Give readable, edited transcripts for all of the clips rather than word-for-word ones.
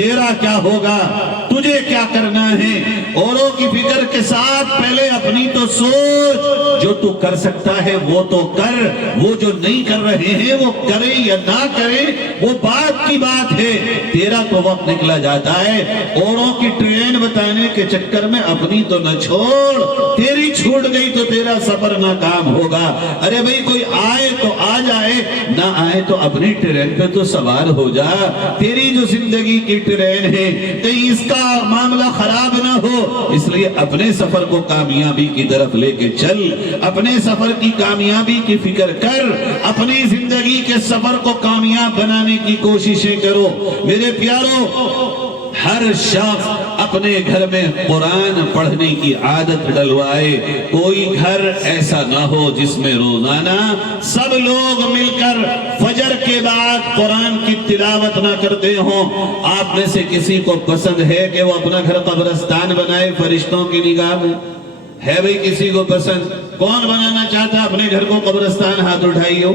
تیرا کیا ہوگا، تجھے کیا کرنا ہے۔ اوروں کی فکر کے ساتھ پہلے اپنی تو سوچ، جو تو کر سکتا ہے وہ تو کر، وہ جو نہیں کر رہے ہیں وہ کریں یا نہ کریں وہ بات کی بات ہے۔ تیرا تو وقت نکلا جاتا ہے، اوروں کی ٹرین بتانے کے چکر میں اپنی تو نہ چھوڑ، تیری چھوٹ گئی تو تیرا سفر ناکام ہوگا۔ ارے بھئی کوئی آئے تو آ جائے، نہ آئے تو اپنی ٹرین پہ تو سوار ہو جا۔ تیری جو زندگی کی ٹرین ہے کہیں اس کا معاملہ خراب نہ ہو، اس لیے اپنے سفر کو کامیابی کی طرف لے کے چل، اپنے سفر کی کامیابی کی فکر کر، اپنی زندگی کے سفر کو کامیاب بنانے کی کوششیں کرو۔ میرے پیارو، ہر شخص اپنے گھر میں قرآن پڑھنے کی عادت ڈلوائے۔ کوئی گھر ایسا نہ ہو جس میں روزانہ سب لوگ مل کر فجر کے بعد قرآن کی تلاوت نہ کرتے ہوں۔ آپ میں سے کسی کو پسند ہے کہ وہ اپنا گھر قبرستان بنائے فرشتوں کی نگاہ میں؟ ہے بھئی کسی کو پسند؟ کون بنانا چاہتا اپنے گھر کو قبرستان؟ ہاتھ اٹھائی ہو۔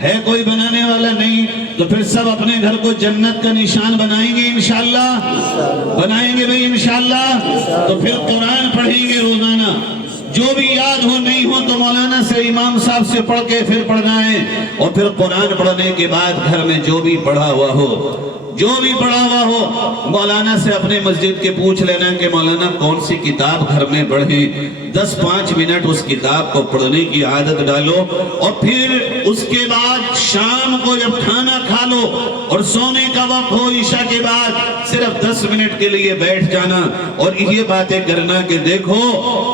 ہے کوئی بنانے والا؟ نہیں۔ تو پھر سب اپنے گھر کو جنت کا نشان بنائیں گے انشاءاللہ؟ بنائیں گے بھئی انشاءاللہ؟ تو پھر قرآن پڑھیں گے روزانہ، جو بھی یاد ہو نہیں ہو تو مولانا سے، امام صاحب سے پڑھ کے پھر پڑھنا ہے۔ اور پھر قرآن پڑھنے کے بعد گھر میں جو بھی پڑھا ہوا ہو مولانا سے اپنے مسجد کے پوچھ لینا کہ مولانا کون سی کتاب گھر میں پڑھیں۔ 10-5 منٹ اس کتاب کو پڑھنے کی عادت ڈالو، اور پھر اس کے بعد شام کو جب کھانا کھا لو اور سونے کا وقت ہو عشاء کے بعد، صرف 10 منٹ کے لیے بیٹھ جانا اور یہ باتیں کرنا کہ دیکھو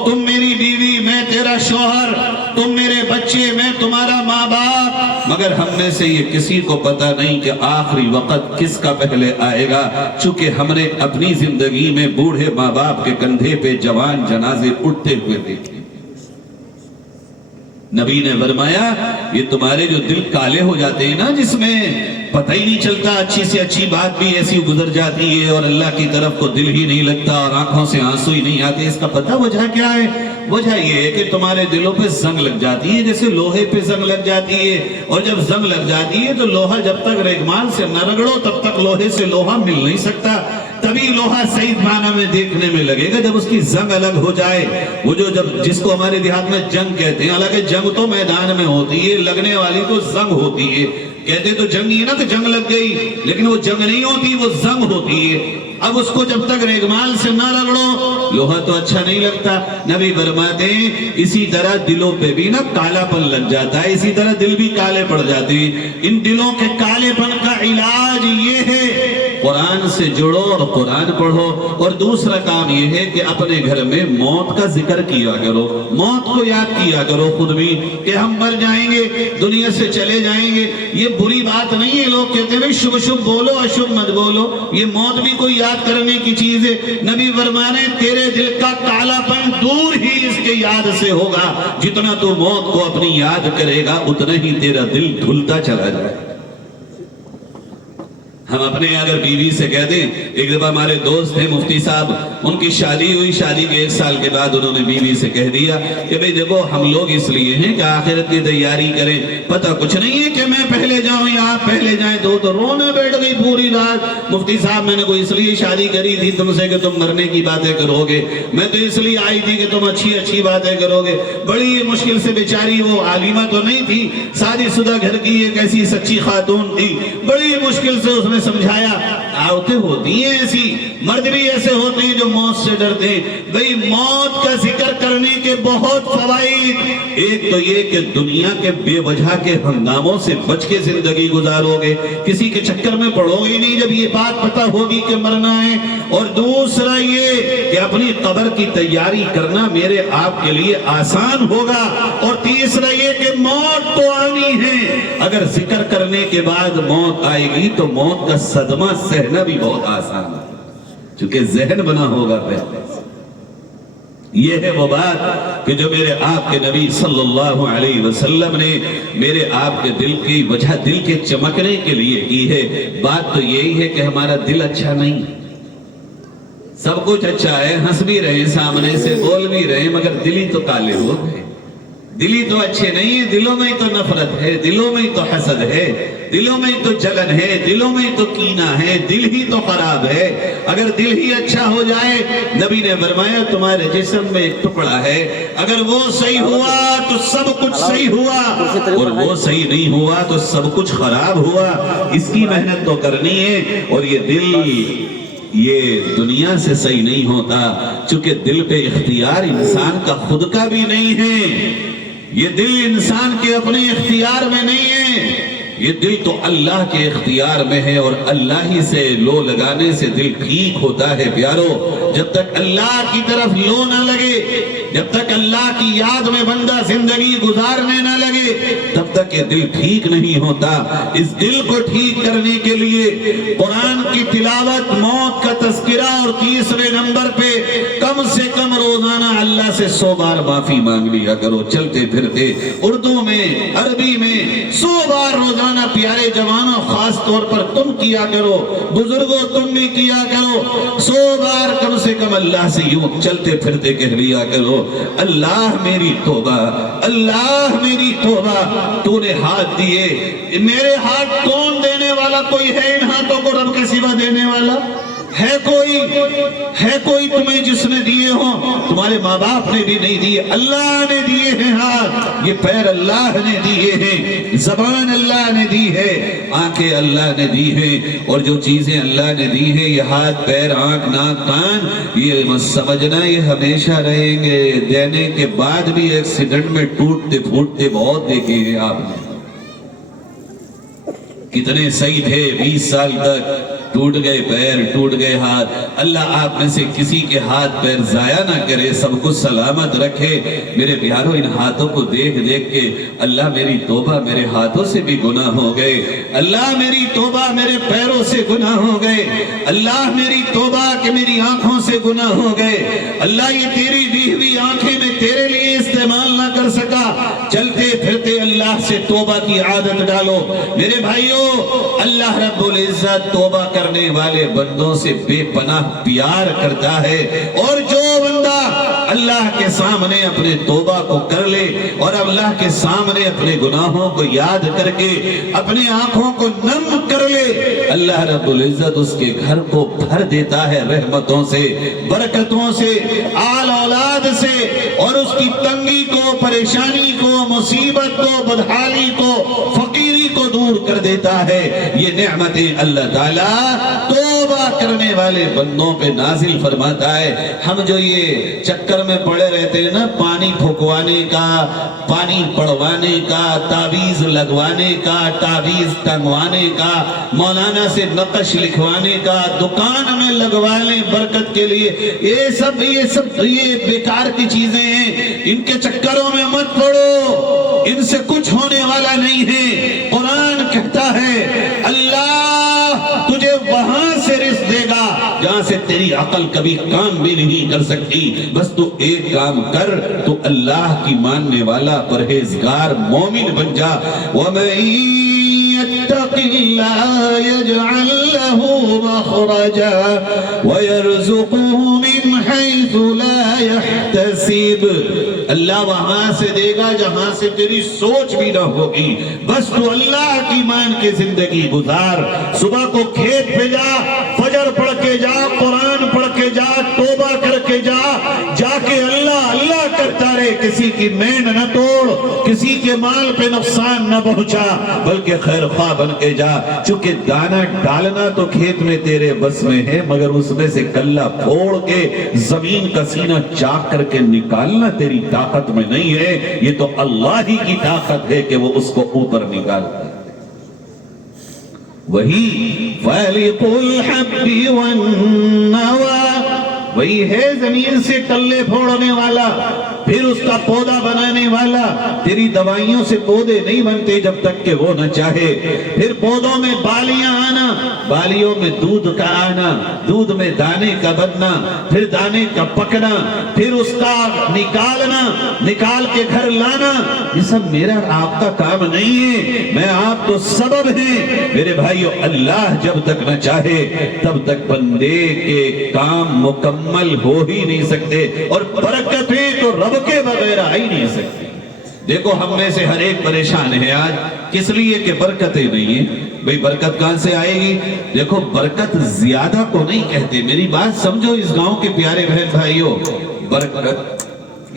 تم میری بیوی، میں تیرا شوہر، تم میرے بچے، میں تمہارا ماں باپ، مگر ہم میں سے یہ کسی کو پتا نہیں کہ آخری وقت کس کا پہلے آئے گا، چونکہ ہم نے اپنی زندگی میں بوڑھے ماں باپ کے کندھے پہ جوان جنازے اٹھتے ہوئے دیکھے۔ نبی نے فرمایا یہ تمہارے جو دل کالے ہو جاتے ہیں نا، جس میں پتہ ہی نہیں چلتا، اچھی سے اچھی بات بھی ایسی گزر جاتی ہے اور اللہ کی طرف کو دل ہی نہیں لگتا اور آنکھوں سے آنسو ہی نہیں آتے، اس کا پتہ وجہ کیا ہے؟ وجہ یہ ہے کہ تمہارے دلوں پہ زنگ لگ جاتی ہے، جیسے لوہے پہ زنگ لگ جاتی ہے، اور جب زنگ لگ جاتی ہے تو لوہا جب تک ریگمال سے نہ رگڑو تب تک لوہے سے لوہا مل نہیں سکتا، تبھی لوہا صحیح معنی میں دیکھنے میں لگے گا جب اس کی زنگ الگ ہو جائے۔ وہ جو جس کو ہمارے دیہات میں جنگ کہتے ہیں، حالانکہ جنگ تو میدان میں ہوتی ہے، لگنے والی تو زنگ ہوتی ہے۔ کہتے تو جنگ ہی نا کہ جنگ لگ گئی، لیکن وہ جنگ نہیں ہوتی، وہ زنگ ہوتی ہے۔ اب اس کو جب تک ریگمال سے نہ رگڑو لوہا تو اچھا نہیں لگتا۔ نبی فرماتے ہیں اسی طرح دلوں پہ بھی نا کالا پن لگ جاتا ہے، اسی طرح دل بھی کالے پڑ جاتے ہیں۔ ان دلوں کے کالے پن کا علاج یہ ہے قرآن سے جڑو اور قرآن پڑھو، اور دوسرا کام یہ ہے کہ اپنے گھر میں موت کا ذکر کیا کرو، موت کو یاد کیا کرو خود بھی کہ ہم مر جائیں گے، دنیا سے چلے جائیں گے۔ یہ بری بات نہیں ہے، لوگ کہتے ہیں شب شب بولو اشب مت بولو، یہ موت بھی کوئی یاد کرنے کی چیز ہے۔ نبی فرمانے تیرے دل کا کالا پن دور ہی اس کے یاد سے ہوگا، جتنا تو موت کو اپنی یاد کرے گا اتنا ہی تیرا دل دھلتا چلا جائے۔ ہم اپنے اگر بیوی سے کہہ دیں، ایک دفعہ ہمارے دوست تھے مفتی صاحب، ان کی شادی ہوئی، شادی کے 1 سال کے بعد انہوں نے بیوی سے کہہ دیا کہ بھئی دیکھو ہم لوگ اس لیے ہیں کہ آخرت کی تیاری کریں، پتہ کچھ نہیں ہے کہ میں پہلے جاؤں یا آپ پہلے جائیں۔ تو رونے بیٹھ گئی پوری رات، مفتی صاحب میں نے کوئی اس لیے شادی کری تھی تم سے کہ تم مرنے کی باتیں کرو گے، میں تو اس لیے آئی تھی کہ تم اچھی اچھی باتیں کرو گے۔ بڑی مشکل سے بیچاری، وہ عالمہ تو نہیں تھی، شادی شدہ گھر کی ایک ایسی سچی خاتون تھی، بڑی مشکل سے اس نے سمجھایا۔ عورتیں ہوتی ہیں ایسی، مرد بھی ایسے ہوتے ہیں جو موت سے ڈرتے ہیں۔ بھئی موت کا ذکر کرنے کے بہت فوائد، ایک تو یہ کہ دنیا کے بے وجہ کے ہنگاموں سے بچ کے زندگی گزارو گے، کسی کے چکر میں پڑو گے نہیں جب یہ بات پتہ ہوگی کہ مرنا ہے۔ اور دوسرا یہ کہ اپنی قبر کی تیاری کرنا میرے آپ کے لیے آسان ہوگا۔ اور تیسرا یہ کہ موت تو آنی ہے، اگر ذکر کرنے کے بعد موت آئے گی تو موت کا صدمہ سہنا بھی بہت آسان ہے، چونکہ ذہن بنا ہوگا پہلے۔ یہ ہے وہ بات کہ جو میرے آپ کے نبی صلی اللہ علیہ وسلم نے میرے آپ کے دل کی وجہ، دل کے چمکنے کے لیے کی ہے۔ بات تو یہی ہے کہ ہمارا دل اچھا نہیں، سب کچھ اچھا ہے، ہنس بھی رہے، سامنے سے بول بھی رہے، مگر دل ہی تو کالے ہو گئے۔ دلی تو اچھے نہیں ہیں، دلوں میں ہی تو نفرت ہے، دلوں میں ہی تو حسد ہے، دلوں میں ہی تو جلن ہے، دلوں میں ہی تو کینہ ہے، دل ہی تو خراب ہے۔ اگر دل ہی اچھا ہو جائے، نبی نے فرمایا تمہارے جسم میں ایک ٹکڑا ہے، اگر وہ صحیح ہوا تو سب کچھ صحیح ہوا، اور وہ صحیح نہیں ہوا تو سب کچھ خراب ہوا۔ اس کی محنت تو کرنی ہے، اور یہ دل یہ دنیا سے صحیح نہیں ہوتا، چونکہ دل پہ اختیار انسان کا خود کا بھی نہیں ہے، یہ دل انسان کے اپنے اختیار میں نہیں ہے، یہ دل تو اللہ کے اختیار میں ہے، اور اللہ ہی سے لو لگانے سے دل ٹھیک ہوتا ہے۔ پیارو، جب تک اللہ کی طرف لو نہ لگے، جب تک اللہ کی یاد میں بندہ زندگی گزارنے نہ لگے، تب تک یہ دل ٹھیک نہیں ہوتا۔ اس دل کو ٹھیک کرنے کے لیے قرآن کی تلاوت، موت کا تذکرہ، اور تیسرے نمبر پہ کم سے کم روزانہ اللہ سے 100 بار معافی مانگ لیا کرو، چلتے پھرتے اردو میں، عربی میں 100 بار روزانہ۔ پیارے جوانوں، خاص طور پر تم کیا کرو، بزرگوں تم بھی کیا کرو، 100 بار کم سے کم اللہ سے یوں چلتے پھرتے کہہ لیا کرو، اللہ میری توبہ، اللہ میری توبہ، تو نے ہاتھ دیے، میرے ہاتھ کون دینے والا؟ کوئی ہے ان ہاتھوں کو رب کے سوا دینے والا؟ ہے کوئی تمہیں جس نے دیے ہوں؟ تمہارے ماں باپ نے بھی نہیں دیے، اللہ نے دیے ہیں ہاتھ، یہ پیر اللہ نے دیے ہیں، زبان اللہ نے دی ہے، آنکھیں اللہ نے دی ہیں، اور جو چیزیں اللہ نے دی ہیں، یہ ہاتھ، پیر، آنکھ، ناک، کان، یہ مت سمجھنا یہ ہمیشہ رہیں گے، دینے کے بعد بھی ایکسیڈنٹ میں ٹوٹتے پھوٹتے بہت دیکھے ہیں آپ نے۔ کتنے صحیح تھے 20 سال تک، ٹوٹ گئے پیر، ٹوٹ گئے ہاتھ۔ اللہ آپ میں سے کسی کے ہاتھ پیر ضائع نہ کرے، سب کو سلامت رکھے۔ میرے پیاروں، ان ہاتھوں کو دیکھ دیکھ کے اللہ میری توبہ، میرے ہاتھوں سے بھی گناہ ہو گئے، اللہ میری توبہ، میرے پیروں سے گناہ ہو گئے، اللہ میری توبہ کہ میری آنکھوں سے گناہ ہو گئے، اللہ یہ تیری دی ہوئی آنکھیں میں تیرے لیے استعمال نہ کر سکا۔ چلتے پھرتے اللہ سے توبہ کی عادت ڈالو۔ میرے بھائیوں، اللہ رب العزت توبہ کرنے والے بندوں سے بے پناہ پیار کرتا ہے، اور جو بندہ اللہ کے سامنے اپنے توبہ کو کر لے اور اللہ کے سامنے اپنے گناہوں کو یاد کر کے اپنے آنکھوں کو نم کر لے، اللہ رب العزت اس کے گھر کو بھر دیتا ہے رحمتوں سے، برکتوں سے، آل اولاد سے، اور اس کی تنگی کو، پریشانی کو، مصیبت کو، بدحالی کو، فقیری کو دور کر دیتا ہے۔ یہ نعمتیں اللہ تعالیٰ توبہ کرنے والے بندوں پہ نازل فرماتا ہے۔ ہم جو یہ چکر میں پڑے رہتے ہیں نا، پانی پھکوانے کا، پانی پڑوانے کا، تعویذ لگوانے کا، تعویذ ٹنگوانے کا، مولانا سے نقش لکھوانے کا، دکان میں لگوا لیں برکت کے لیے، یہ سب بیکار کی چیزیں ہیں، ان کے چکروں میں مت پڑو، ان سے کچھ ہونے والا نہیں ہے۔ قرآن کہتا ہے اللہ تجھے وہاں سے رزق دے گا جہاں سے تیری عقل کبھی کام بھی نہیں کر سکتی، بس تو ایک کام کر، تو اللہ کی ماننے والا پرہیزگار مومن بن جا۔ وَمَن يتق الله يجعل له مخرجا ويرزقه من حيث لا يحتسب۔ اللہ وہاں سے دے گا جہاں سے تیری سوچ بھی نہ ہوگی، بس تو اللہ کی مان کے زندگی گزار۔ صبح کو کھیت پہ جا، فجر پڑھ کے جا، قرآن پڑھ کے جا، توبہ کر کے جا، جا کے اللہ اللہ کرتا رہے، کسی کی مین نہ توڑ، کسی کے مال پہ نقصان نہ پہنچا، بلکہ خیر خواہ بن کے جا۔ چونکہ دانہ ڈالنا تو کھیت میں تیرے بس میں ہے، مگر اس میں سے کلہ پھوڑ کے زمین کا سینہ چاک کر کے نکالنا تیری طاقت میں نہیں ہے، یہ تو اللہ ہی کی طاقت ہے کہ وہ اس کو اوپر نکالتا ہے۔ وہی فَالِقُ الْحَبِّ وَالنَّوَى، وہی ہے زمین سے کلے پھوڑنے والا، پھر اس کا پودا بنانے والا۔ تیری دوائیوں سے پودے نہیں بنتے جب تک کہ وہ نہ چاہے۔ پھر پودوں میں بالیاں آنا، بالیوں میں دودھ کا آنا، دودھ میں دانے کا بننا، پھر دانے کا پکنا، پھر اس کا نکالنا، نکال کے گھر لانا، یہ سب میرا آپ کا کام نہیں ہے، میں آپ تو سبب ہیں۔ میرے بھائیو، اللہ جب تک نہ چاہے تب تک بندے کے کام مکمل ہو ہی نہیں سکتے، اور برکتیں تو رب کے بغیر آ ہی نہیں سکتی۔ دیکھو ہم میں سے ہر ایک پریشان ہے آج، کس لیے کہ برکتیں نہیں ہیں. بھئی برکت کہاں سے آئے گی؟ دیکھو برکت زیادہ کو نہیں کہتے، میری بات سمجھو اس گاؤں کے پیارے بہن بھائیوں. برکت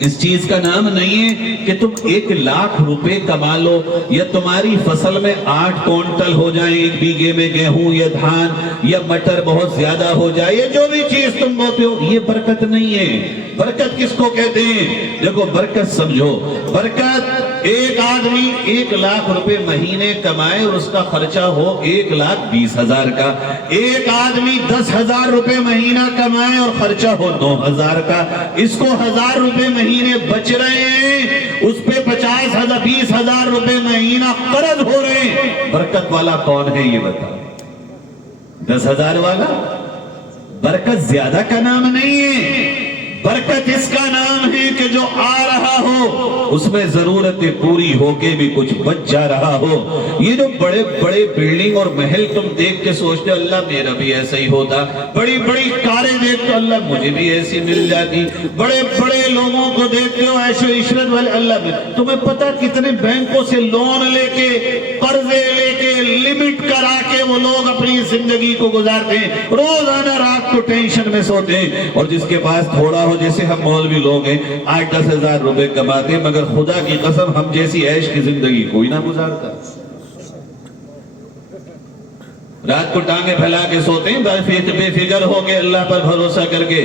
اس چیز کا نام نہیں ہے کہ تم 1,00,000 روپے کما لو، یا تمہاری فصل میں 8 کونٹل ہو جائیں ایک بیگے میں گیہوں یا دھان یا مٹر بہت زیادہ ہو جائے، یہ جو بھی چیز تم بوتے ہو یہ برکت نہیں ہے. برکت کس کو کہتے ہیں؟ دیکھو برکت سمجھو، برکت ایک آدمی 1,00,000 روپے مہینے کمائے اور اس کا خرچہ ہو 1,20,000 کا، ایک آدمی 10,000 روپے مہینہ کمائے اور خرچہ ہو 9,000 کا، اس کو 1,000 روپے مہینے بچ رہے ہیں، اس پہ 50,000 20,000 روپے مہینہ قرض ہو رہے ہیں. برکت والا کون ہے یہ بتا؟ 10,000 والا؟ برکت زیادہ کا نام نہیں ہے، برکت اس کا نام ہے کہ جو آ رہا ہو اس میں ضرورتیں پوری ہو کے بھی کچھ بچ جا رہا ہو. یہ جو بڑے بڑے بلڈنگ اور محل تم دیکھ کے سوچتے ہو اللہ میرا بھی ایسا ہی ہوتا، بڑی بڑی کاریں دیکھتے ہو اللہ مجھے بھی ایسی مل جاتی، بڑے بڑے لوگوں کو دیکھتے ہو عیش و عشرت والے اللہ تمہیں پتہ کتنے بینکوں سے لون لے کے قرضے لے کے لمٹ کرا کے وہ لوگ اپنی زندگی کو گزارتے ہیں، روزانہ رات کو ٹینشن میں سوتے ہیں. اور جس کے پاس تھوڑا ہو، جیسے ہم مولوی لوگ ہیں 8-10,000 روپے کماتے ہیں، مگر خدا کی قسم ہم جیسی عیش کی زندگی کوئی نہ گزارتا. رات کو ٹانگیں پھیلا کے سوتے ہیں بے فکر ہو کے اللہ پر بھروسہ کر کے،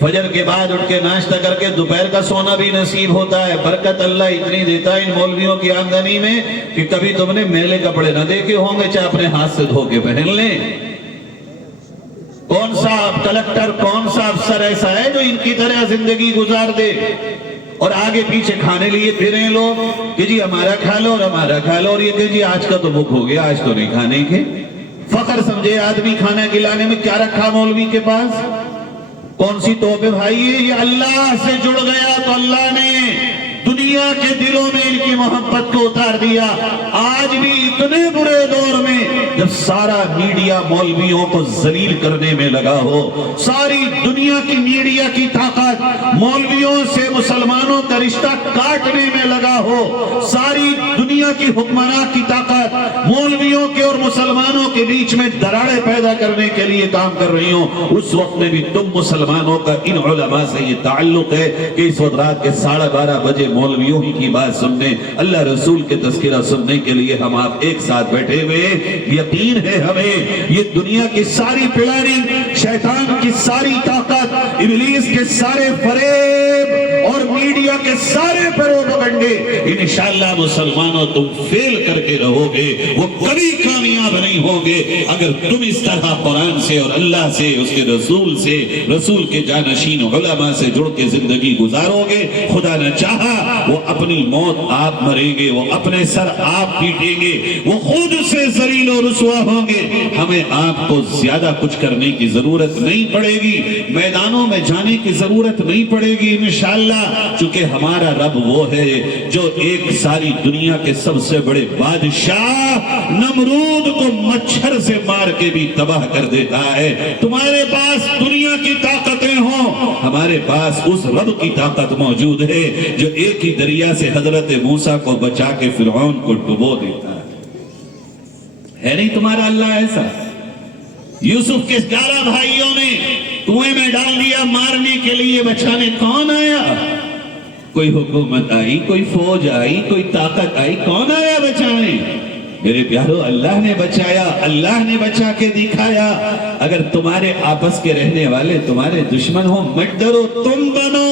فجر کے بعد اٹھ کے ناشتہ کر کے دوپہر کا سونا بھی نصیب ہوتا ہے. برکت اللہ اتنی دیتا ہے ان مولویوں کی آمدنی میں کہ کبھی تم نے میلے کپڑے نہ دیکھے ہوں گے، چاہے اپنے ہاتھ سے دھو کے پہن لیں. کون سا کلکٹر کون سا افسر ایسا ہے جو ان کی طرح زندگی گزار دے؟ اور آگے پیچھے کھانے لیے پھریں لوگ کہ جی ہمارا کھا لو اور ہمارا کھا لو، اور یہ کہ جی آج کا تو بک ہو گیا، آج تو نہیں کھانے کے. فخر سمجھے آدمی کھانا کھلانے میں، کیا رکھا مولوی کے پاس؟ کون سی توبہ بھائی؟ یہ اللہ سے جڑ گیا تو اللہ نے دنیا کے دلوں میں ان کی محبت کو اتار دیا. آج بھی اتنے برے دور میں جب سارا میڈیا مولویوں کو ذلیل کرنے میں لگا ہو، ساری دنیا کی میڈیا کی طاقت مولویوں سے مسلمانوں کا رشتہ کاٹنے میں لگا ہو، ساری دنیا کی حکمراں کی طاقت مولویوں کے اور مسلمانوں کے بیچ میں دراڑیں پیدا کرنے کے لیے کام کر رہی ہوں، اس وقت میں بھی تم مسلمانوں کا ان علماء سے یہ تعلق ہے کہ اس وقت رات کے 12:30 بجے مولویوں ہی کی بات سننے، اللہ رسول کے تذکرہ سننے کے لیے ہم آپ ایک ساتھ بیٹھے ہوئے. یقین ہے ہمیں یہ دنیا کی ساری پلاننگ، شیطان کی ساری طاقت، ابلیس کے سارے فریب اور میڈیا کے سارے پروپیگنڈے انشاءاللہ مسلمانوں تم فیل کر کے رہو گے، وہ کبھی کامیاب نہیں ہوگے اگر تم اس طرح قرآن سے اور اللہ سے اس کے رسول سے، رسول کے جانشین علماء سے جڑ کے زندگی گزارو گے. خدا نہ چاہا وہ اپنی موت آپ مریں گے، وہ اپنے سر آپ پیٹیں گے، وہ خود سے ذلیل و رسوا ہوں گے. ہمیں آپ کو زیادہ کچھ کرنے کی ضرورت نہیں پڑے گی، میدانوں میں جانے کی ضرورت نہیں پڑے گی انشاءاللہ، چونکہ ہمارا رب وہ ہے جو ایک ساری دنیا کے سب سے بڑے بادشاہ نمرود کو مچھر سے مار کے بھی تباہ کر دیتا ہے. تمہارے پاس دنیا کی طاقتیں ہوں، ہمارے پاس اس رب کی طاقت موجود ہے جو ایک ہی دریا سے حضرت موسیٰ کو بچا کے فرعون کو ڈبو دیتا ہے نہیں تمہارا اللہ ایسا؟ یوسف کے 11 بھائیوں نے کنویں میں ڈال دیا مارنے کے لیے، بچانے کون آیا؟ کوئی حکومت آئی، کوئی فوج آئی، کوئی طاقت آئی، کون آیا بچانے؟ میرے پیارو اللہ نے بچایا، اللہ نے بچا کے دکھایا. اگر تمہارے آپس کے رہنے والے تمہارے دشمن ہو مت ڈرو، تم بنو،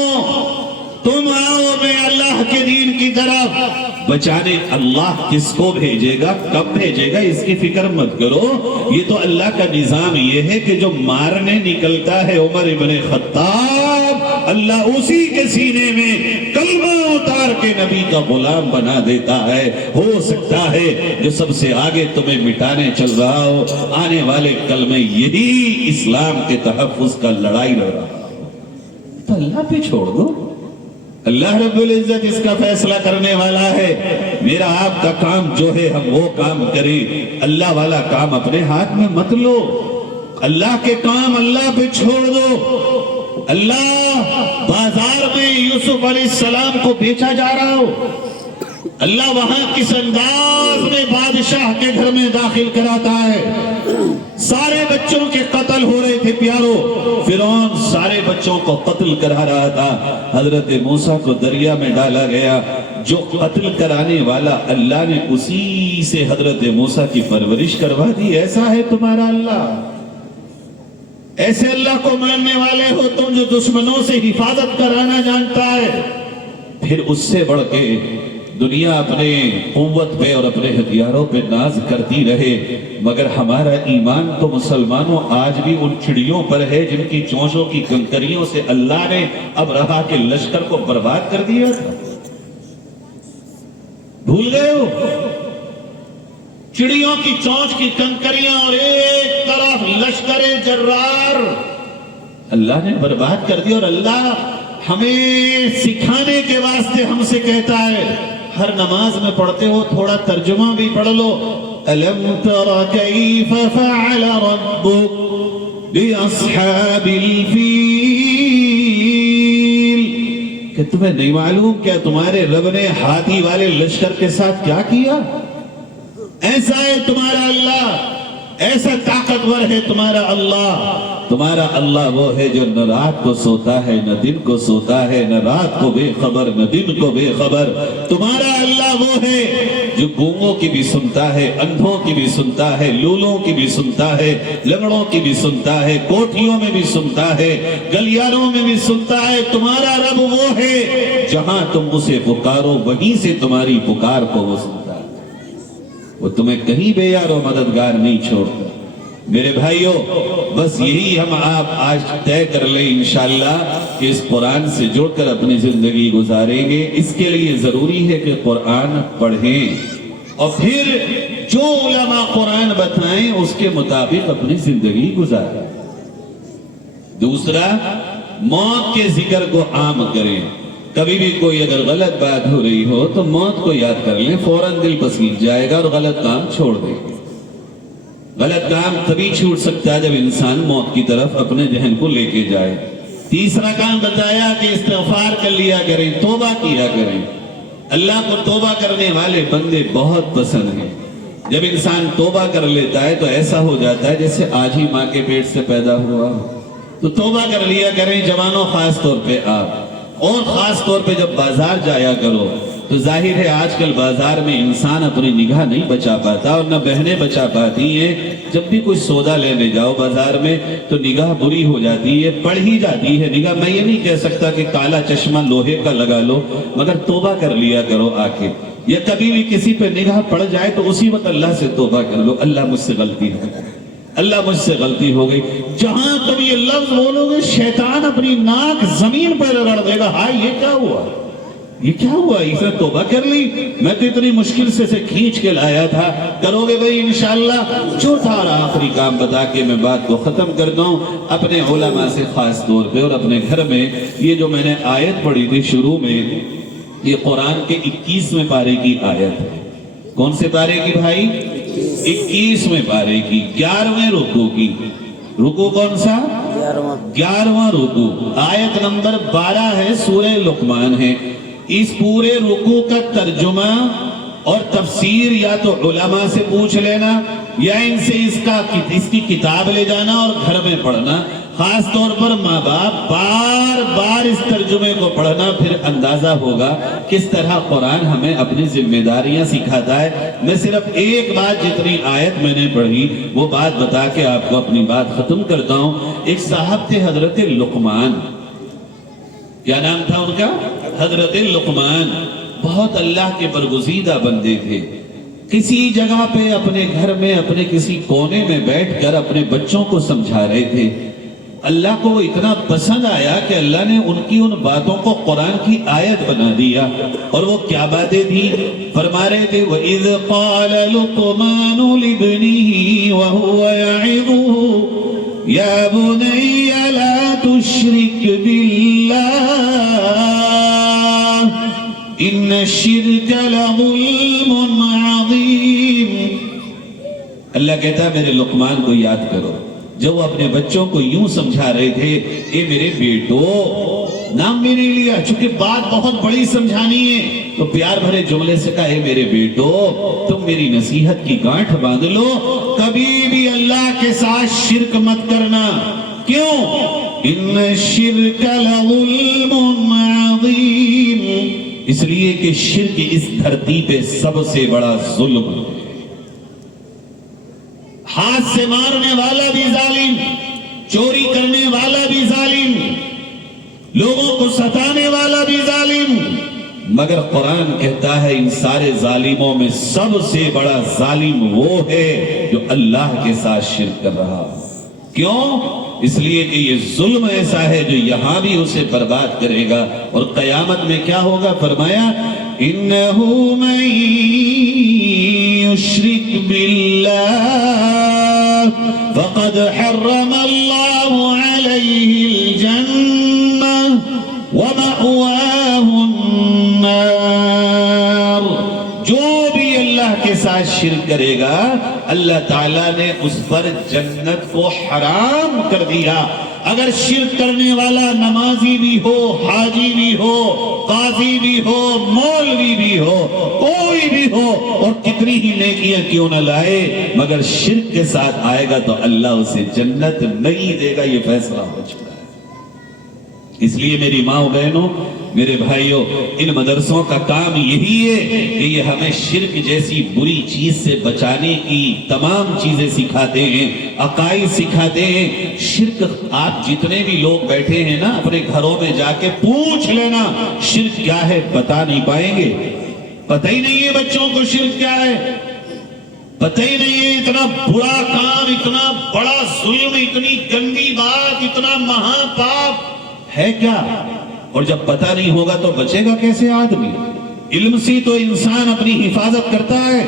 تم آؤ میں اللہ کے دین کی طرف. بچانے اللہ کس کو بھیجے گا، کب بھیجے گا، اس کی فکر مت کرو. یہ تو اللہ کا نظام یہ ہے کہ جو مارنے نکلتا ہے عمر ابن خطاب، اللہ اسی کے سینے میں کلمہ اتار کے نبی کا غلام بنا دیتا ہے. ہو سکتا ہے جو سب سے آگے تمہیں مٹانے چل رہا ہو، آنے والے کل میں یہی اسلام کے تحفظ کا لڑائی لڑ رہا ہو، تو اللہ پہ چھوڑ دو. اللہ رب العزت اس کا فیصلہ کرنے والا ہے. میرا آپ کا کام جو ہے ہم وہ کام کریں، اللہ والا کام اپنے ہاتھ میں مت لو. اللہ کے کام اللہ پہ چھوڑ دو. اللہ بازار میں یوسف علیہ السلام کو بیچا جا رہا ہو، اللہ وہاں کس انداز میں بادشاہ کے گھر میں داخل کراتا ہے. سارے بچوں کے قتل ہو رہے تھے پیارو. فرعون سارے بچوں کو قتل کرا رہا تھا. حضرت موسیٰ کو دریا میں ڈالا گیا. جو قتل کرانے والا اللہ نے اسی سے حضرت موسیٰ کی پرورش کروا دی. ایسا ہے تمہارا اللہ. ایسے اللہ کو ماننے والے ہو تم جو دشمنوں سے حفاظت کرانا جانتا ہے. پھر اس سے بڑھ کے دنیا اپنے قوت پہ اور اپنے ہتھیاروں پہ ناز کرتی رہے، مگر ہمارا ایمان تو مسلمانوں آج بھی ان چڑیوں پر ہے جن کی چونچوں کی کنکریوں سے اللہ نے اب رہا کے لشکر کو برباد کر دیا تھا. بھول گئے ہو؟ چڑیوں کی چونچ کی کنکریاں اور ایک طرف لشکر جرار اللہ نے برباد کر دیا. اور اللہ ہمیں سکھانے کے واسطے ہم سے کہتا ہے، ہر نماز میں پڑھتے ہو تھوڑا ترجمہ بھی پڑھ لو. أَلَمْ تَرَ كَيْفَ فَعَلَ رَبُّكَ بِأَصْحَابِ الْفِيلِ. کہ تمہیں نہیں معلوم کیا تمہارے رب نے ہاتھی والے لشکر کے ساتھ کیا کیا؟ ایسا ہے تمہارا اللہ، ایسا طاقتور ہے تمہارا اللہ. تمہارا اللہ وہ ہے جو نہ رات کو سوتا ہے نہ دن کو سوتا ہے، نہ رات کو بے خبر نہ دن کو بے خبر. تمہارا اللہ وہ ہے جو گونگوں کی بھی سنتا ہے، اندھوں کی بھی سنتا ہے، لولوں کی بھی سنتا ہے، لنگڑوں کی بھی سنتا ہے، کوٹھیوں میں بھی سنتا ہے، گلیاروں میں بھی سنتا ہے. تمہارا رب وہ ہے جہاں تم اسے پکارو وہیں سے تمہاری پکار کو وہ سنتا ہے. وہ تمہیں کہیں بے یار و مددگار نہیں چھوڑتا. میرے بھائیوں، بس یہی ہم آپ آج طے کر لیں انشاءاللہ کہ اس قرآن سے جڑ کر اپنی زندگی گزاریں گے. اس کے لیے ضروری ہے کہ قرآن پڑھیں اور پھر جو علماء قرآن بتائیں اس کے مطابق اپنی زندگی گزاریں. دوسرا، موت کے ذکر کو عام کریں. کبھی بھی کوئی اگر غلط بات ہو رہی ہو تو موت کو یاد کر لیں، فوراً دل پسیج جائے گا اور غلط کام چھوڑ دیں. غلط کام تبھی چھوٹ سکتا ہے جب انسان موت کی طرف اپنے ذہن کو لے کے جائے. تیسرا کام بتایا کہ استغفار کر لیا کریں، توبہ کیا کریں. اللہ کو توبہ کرنے والے بندے بہت پسند ہیں. جب انسان توبہ کر لیتا ہے تو ایسا ہو جاتا ہے جیسے آج ہی ماں کے پیٹ سے پیدا ہوا. تو توبہ کر لیا کریں جوانوں، خاص طور پہ آپ. اور خاص طور پہ جب بازار جایا کرو تو ظاہر ہے آج کل بازار میں انسان اپنی نگاہ نہیں بچا پاتا اور نہ بہنیں بچا پاتی ہیں. جب بھی کوئی سودا لینے جاؤ بازار میں تو نگاہ بری ہو جاتی ہے، پڑ ہی جاتی ہے نگاہ. میں یہ نہیں کہہ سکتا کہ کالا چشمہ لوہے کا لگا لو، مگر توبہ کر لیا کرو آ کے. یا کبھی بھی کسی پہ نگاہ پڑ جائے تو اسی وقت اللہ سے توبہ کر لو، اللہ مجھ سے غلطی ہو گئی، اللہ مجھ سے غلطی ہو گئی. جہاں تم یہ لفظ بولو گے شیطان اپنی ناک زمین پر رگڑ دے گا. ہاں یہ کیا ہوا، یہ کیا ہوا، اس نے توبہ کر لی، میں تو اتنی مشکل سے کھینچ کے لایا تھا. کرو گے بھئی انشاءاللہ. چوتھا اور آخری کام بتا کے میں بات کو ختم کرتا ہوں. اپنے علماء سے خاص طور پہ اور اپنے گھر میں یہ جو میں نے آیت پڑھی تھی شروع میں، یہ قرآن کے 21ویں پارے کی آیت ہے. کون سے پارے کی بھائی؟ 21ویں پارے کی 11ویں رکوع کی. رکوع کون سا؟ 11واں رکوع. آیت نمبر 12 ہے، سورہ لقمان ہے. اس پورے رکوع کا ترجمہ اور تفسیر یا تو علماء سے پوچھ لینا یا ان سے اس کی کتاب لے جانا اور گھر میں پڑھنا. خاص طور پر ماں باپ بار بار اس ترجمے کو پڑھنا، پھر اندازہ ہوگا کس طرح قرآن ہمیں اپنی ذمہ داریاں سکھاتا ہے. میں صرف ایک بات، جتنی آیت میں نے پڑھی وہ بات بتا کے آپ کو اپنی بات ختم کرتا ہوں. ایک صاحب تھے حضرت لقمان. کیا نام تھا ان کا؟ حضرت لقمان. بہت اللہ کے برگزیدہ بندے تھے. کسی جگہ پہ اپنے گھر میں اپنے کسی کونے میں بیٹھ کر اپنے بچوں کو سمجھا رہے تھے. اللہ کو وہ اتنا پسند آیا کہ اللہ نے ان کی ان باتوں کو قرآن کی آیت بنا دیا. اور وہ کیا باتیں تھیں؟ فرما رہے تھے وَإِذْ قَالَ لُقْمَانُ لِابْنِهِ وَهُوَ يَعِظُهُ يَا بُنَيَّ لَا تُشْرِكْ بِاللَّهِ إِنَّ الشِّرْكَ لَظُلْمٌ عَظِيمٌ. اللہ کہتا ہے میرے لقمان کو یاد کرو. جو وہ اپنے بچوں کو یوں سمجھا رہے تھے، اے میرے بیٹو، نام بھی نہیں لیا چونکہ بات بہت بڑی سمجھانی ہے، تو پیار بھرے جملے سے کہا، اے میرے بیٹو، تم میری نصیحت کی گانٹھ باندھ لو، کبھی بھی اللہ کے ساتھ شرک مت کرنا۔ کیوں؟ ان الشرک لظلم عظیم، اس لیے کہ شرک اس دھرتی پہ سب سے بڑا ظلم ہے۔ ہاتھ سے مارنے والا بھی ظالم، چوری کرنے والا بھی ظالم، لوگوں کو ستانے والا بھی ظالم، مگر قرآن کہتا ہے ان سارے ظالموں میں سب سے بڑا ظالم وہ ہے جو اللہ کے ساتھ شرک کر رہا۔ کیوں؟ اس لیے کہ یہ ظلم ایسا ہے جو یہاں بھی اسے برباد کرے گا، اور قیامت میں کیا ہوگا؟ فرمایا انہو من یشرک باللہ فقد حرم اللہ علیہ الجنہ ومأواہ النار، جو بھی اللہ کے ساتھ شرک کرے گا اللہ تعالیٰ نے اس پر جنت کو حرام کر دیا۔ اگر شرک کرنے والا نمازی بھی ہو، حاجی بھی ہو، قاضی بھی ہو، مولوی بھی ہو، کوئی بھی ہو، اور کتنی ہی نیکیاں کیوں نہ لائے، مگر شرک کے ساتھ آئے گا تو اللہ اسے جنت نہیں دے گا، یہ فیصلہ ہو چکا ہے۔ اس لیے میری ماں و بہنوں، میرے بھائیوں، ان مدرسوں کا کام یہی ہے کہ یہ ہمیں شرک جیسی بری چیز سے بچانے کی تمام چیزیں سکھاتے ہیں، عقائد سکھاتے ہیں۔ شرک آپ جتنے بھی لوگ بیٹھے ہیں نا، اپنے گھروں میں جا کے پوچھ لینا شرک کیا ہے، بتا نہیں پائیں گے۔ پتہ ہی نہیں ہے بچوں کو شرک کیا ہے، پتہ ہی نہیں ہے۔ اتنا برا کام، اتنا بڑا ظلم، اتنی گندی بات، اتنا مہا پاپ ہے کیا؟ اور جب پتہ نہیں ہوگا تو بچے گا کیسے آدمی؟ علم سے تو انسان اپنی حفاظت کرتا ہے۔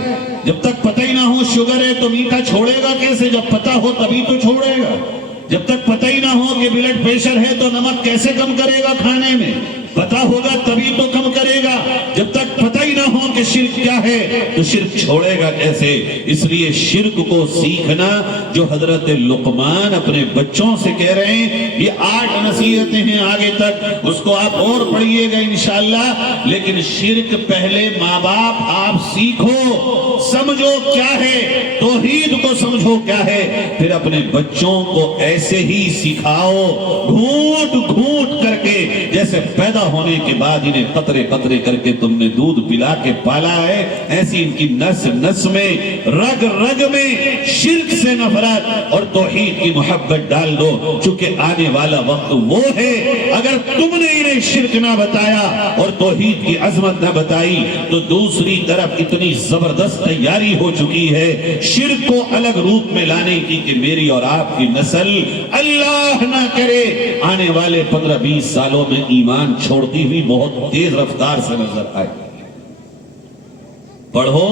جب تک پتہ ہی نہ ہو شوگر ہے تو میٹھا چھوڑے گا کیسے؟ جب پتہ ہو تبھی تو چھوڑے گا۔ جب تک پتہ ہی نہ ہو کہ بلڈ پریشر ہے تو نمک کیسے کم کرے گا کھانے میں؟ پتہ ہوگا تبھی تو کم کرے گا۔ جب تک پتہ ہی نہ ہو کہ شرک کیا ہے تو شرک چھوڑے گا کیسے؟ اس لیے شرک کو سیکھنا جو حضرت لقمان اپنے بچوں سے کہہ رہے ہیں، یہ 8 نصیحتیں ہیں آگے تک، اس کو آپ اور پڑھیے گا انشاءاللہ۔ لیکن شرک پہلے ماں باپ آپ سیکھو، سمجھو کیا ہے، توحید کو سمجھو کیا ہے، پھر اپنے بچوں کو ایسے ہی سکھاؤ، گھونٹ گھونٹ کر کے، جیسے پیدا ہونے کے بعد انہیں قطرے قطرے کر کے تم نے دودھ پلا کے پالا ہے، ایسی ان کی نس نس میں، رگ رگ میں شرک سے نفرت اور توحید کی محبت ڈال دو، چونکہ آنے والا وقت وہ ہے اگر تم نے انہیں شرک نہ بتایا اور توحید کی عظمت نہ بتائی تو دوسری طرف اتنی زبردست تیاری ہو چکی ہے شرک کو الگ روپ میں لانے کی کہ میری اور آپ کی نسل اللہ نہ کرے آنے والے 15-20 سالوں میں ایمان چھوڑتی ہوئی بہت تیز رفتار سے نظر آئے۔ پڑھو،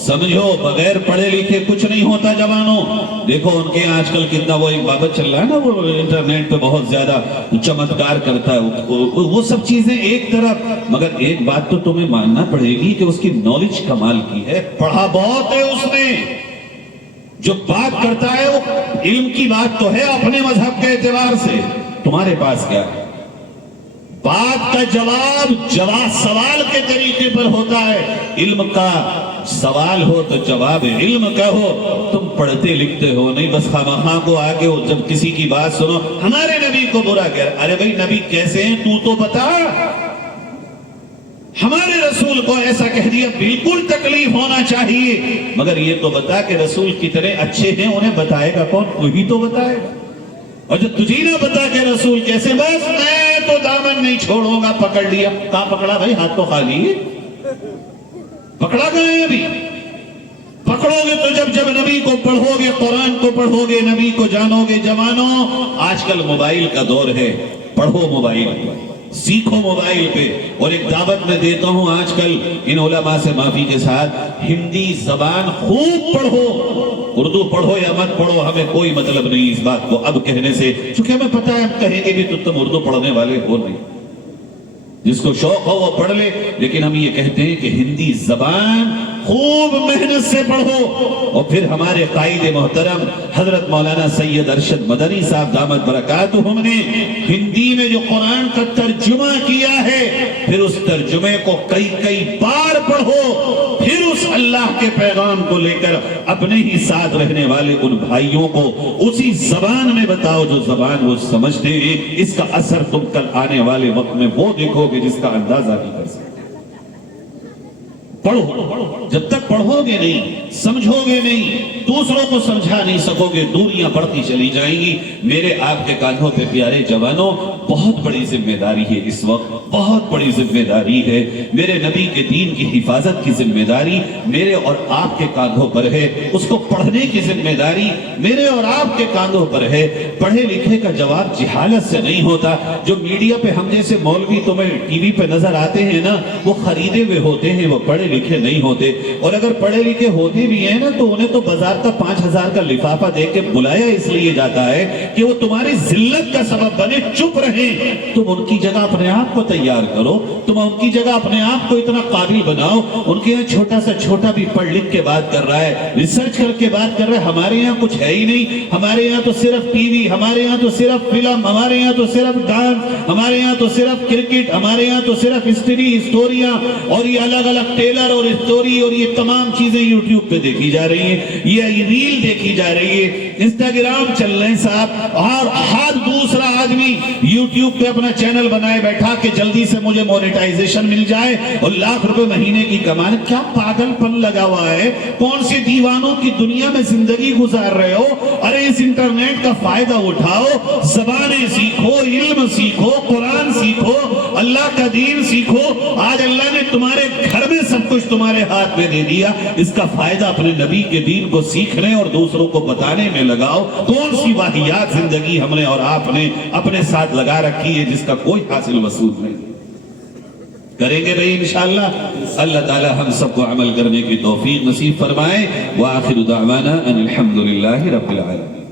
سمجھو، بغیر پڑھے لکھے کچھ نہیں ہوتا جوانوں۔ دیکھو ان کے آج کل کتنا وہ ایک بابت چل رہا ہے نا، وہ انٹرنیٹ پہ بہت زیادہ چمتکار کرتا ہے، وہ سب چیزیں ایک طرف، مگر ایک بات تو تمہیں ماننا پڑے گی کہ اس کی نالج کمال کی ہے، پڑھا بہت ہے اس نے، جو بات کرتا ہے وہ علم کی بات تو ہے اپنے مذہب کے اعتبار سے۔ تمہارے پاس کیا ہے؟ بات کا جواب سوال کے طریقے پر ہوتا ہے۔ علم کا سوال ہو تو جواب علم کا ہو۔ تم پڑھتے لکھتے ہو نہیں، بس خواہاں کو آگے ہو، جب کسی کی بات سنو ہمارے نبی کو برا کہہ رہا، ارے بھائی نبی کیسے ہیں تو بتا، ہمارے رسول کو ایسا کہہ دیا، بالکل تکلیف ہونا چاہیے، مگر یہ تو بتا کہ رسول کتنے اچھے ہیں، انہیں بتائے گا کون؟ کوئی تو بتائے گا۔ اور جو تجھے نہ بتا کہ رسول کیسے، بس میں تو دامن نہیں چھوڑوں گا، پکڑ لیا۔ کہاں پکڑا بھائی؟ ہاتھ تو خالی ہے، پکڑا کہاں ہے ابھی؟ پکڑو گے تو جب نبی کو پڑھو گے، قرآن کو پڑھو گے، نبی کو جانو گے۔ جوانوں، آج کل موبائل کا دور ہے، پڑھو موبائل پہ، سیکھو موبائل پہ۔ اور ایک دعوت میں دیتا ہوں آج کل ان علماء سے معافی کے ساتھ، ہندی زبان خوب پڑھو، اردو پڑھو یا مت پڑھو ہمیں کوئی مطلب نہیں اس بات کو اب کہنے سے، چونکہ ہمیں پتہ ہے ہم کہیں گے بھی تو تم اردو پڑھنے والے ہو نہیں، جس کو شوق ہو وہ پڑھ لے، لیکن ہم یہ کہتے ہیں کہ ہندی زبان خوب محنت سے پڑھو. اور پھر ہمارے قائد محترم حضرت مولانا سید ارشد مدنی صاحب دامت برکاتہم نے ہندی میں جو قرآن کا ترجمہ کیا ہے، پھر اس ترجمے کو کئی بار پڑھو، پھر اس اللہ کے پیغام کو لے کر اپنے ہی ساتھ رہنے والے ان بھائیوں کو اسی زبان میں بتاؤ جو زبان وہ سمجھتے ہیں. اس کا اثر تم کل آنے والے وقت میں وہ دیکھو گے جس کا اندازہ نہیں کر سکتے. پڑھو، جب تک پڑھو گے نہیں، سمجھو گے نہیں، دوسروں کو سمجھا نہیں سکو گے، دوریاں بڑھتی چلی جائیں گی. میرے آپ کے کانھوں پہ پیارے جوانوں، بہت بڑی ذمہ داری ہے اس وقت، بہت بڑی ذمہ داری ہے. میرے نبی کے دین کی حفاظت کی ذمہ داری میرے اور آپ کے کانھوں پر ہے. اس کو پڑھنے کی ذمہ داری میرے اور آپ کے کانھوں پر ہے. پڑھے لکھے کا جواب جہالت سے نہیں ہوتا. جو میڈیا پہ ہم جیسے مولوی تمہیں ٹی وی پہ نظر آتے ہیں نا، وہ خریدے ہوئے ہوتے ہیں، وہ پڑھے لکھے نہیں ہوتے. اور اگر پڑھے لکھے ہوتے بھی ہیں نا تو انہیں تو بازار کا 5,000 کا لفافہ دے کے بلایا اس لیے جاتا ہے کہ وہ تمہاری ذلت کا سبب بنے. چپ رہیں. تم ان کی جگہ اپنے آپ کو تیار کرو، تم ان کی جگہ اپنے آپ کو اتنا قابل بناؤ. ان کے یہاں چھوٹا سا چھوٹا بھی پڑھ لکھ کے بات کر رہا ہے، ریسرچ کر کے بات کر رہا ہے. ہمارے یہاں کچھ ہے ہی نہیں. ہمارے یہاں تو صرف ٹی وی، ہمارے یہاں تو صرف فلم، ہمارے یہاں تو صرف ڈانس، ہمارے یہاں تو صرف کرکٹ، ہمارے یہاں تو صرف ہسٹوریاں اور یہ الگ الگ ٹیلر اور اسٹوری اور یہ تمام چیزیں یوٹیوب پہ دیکھی جا رہی ہیں، یہ ریل دیکھی جا رہی ہے، انسٹاگرام چل رہے ہیں صاحب. اور ہر دوسرا آدمی یوٹیوب پہ اپنا چینل بنائے بیٹھا کہ جلدی سے مجھے مونیٹائزیشن مل جائے اور لاکھ روپے مہینے کی کمائے. کیا پاگل پن لگا ہوا ہے؟ کون سی دیوانوں کی دنیا میں زندگی گزار رہے ہو؟ ارے اس انٹرنیٹ کا فائدہ اٹھاؤ، زبانیں سیکھو، علم سیکھو، قرآن سیکھو، اللہ کا دین سیکھو. آج اللہ نے تمہارے گھر میں سب کچھ تمہارے ہاتھ میں دے دیا. اس کا فائدہ اپنے نبی کے دین کو سیکھنے اور دوسروں کو بتانے میں لگاؤ. کون سی واہیات زندگی ہم نے اور آپ نے اپنے ساتھ لگا رکھی ہے جس کا کوئی حاصل وصول نہیں. کریں گے بھائی انشاءاللہ. اللہ تعالی ہم سب کو عمل کرنے کی توفیق نصیب فرمائے. وآخر دعوانا ان الحمدللہ رب العالمین.